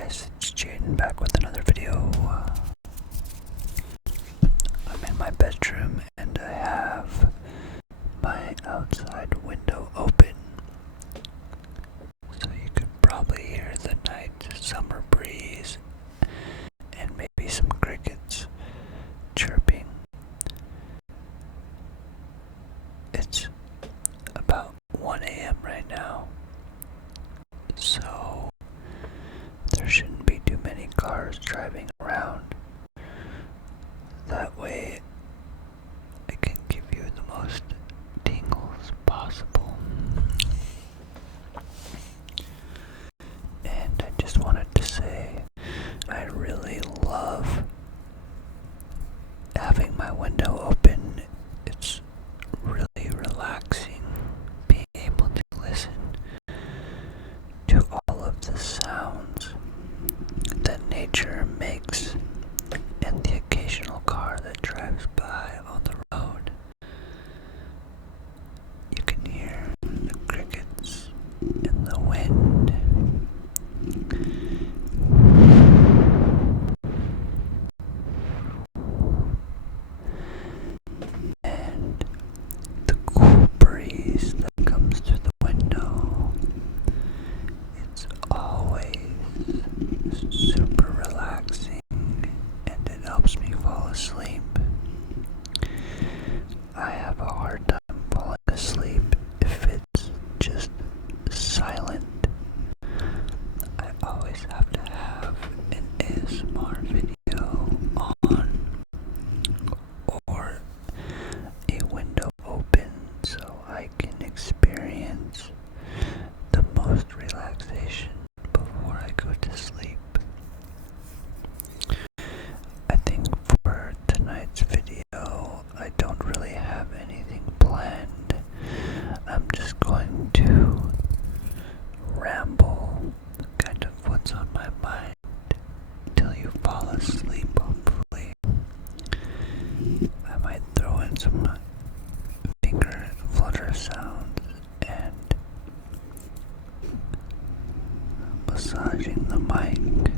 guys, it's Jaden back with another video. I'm in my bedroom and I have my outside window open, so you could probably hear the night summer breeze and maybe some crickets chirping. It's about 1 a.m. right now, so there shouldn't be too many cars driving around. That way I can give you the most tingles possible. And I just wanted to say I really love having my window open. It's really relaxing being able to listen to all of the sounds that nature makes and the occasional car that drives by on the road. You can hear the crickets and the wind. And the cool breeze that comes through the window. It's always super relaxing and it helps me fall asleep. I have a hard time falling asleep if it's just silent. I always have to have an ASMR video on or a window open so I can experience the most relaxation before I go to sleep. I think for tonight's video, I don't really have anything planned. I'm just going to ramble kind of what's on my mind till you fall asleep, hopefully. I might throw in some finger flutter sounds and massaging the mic.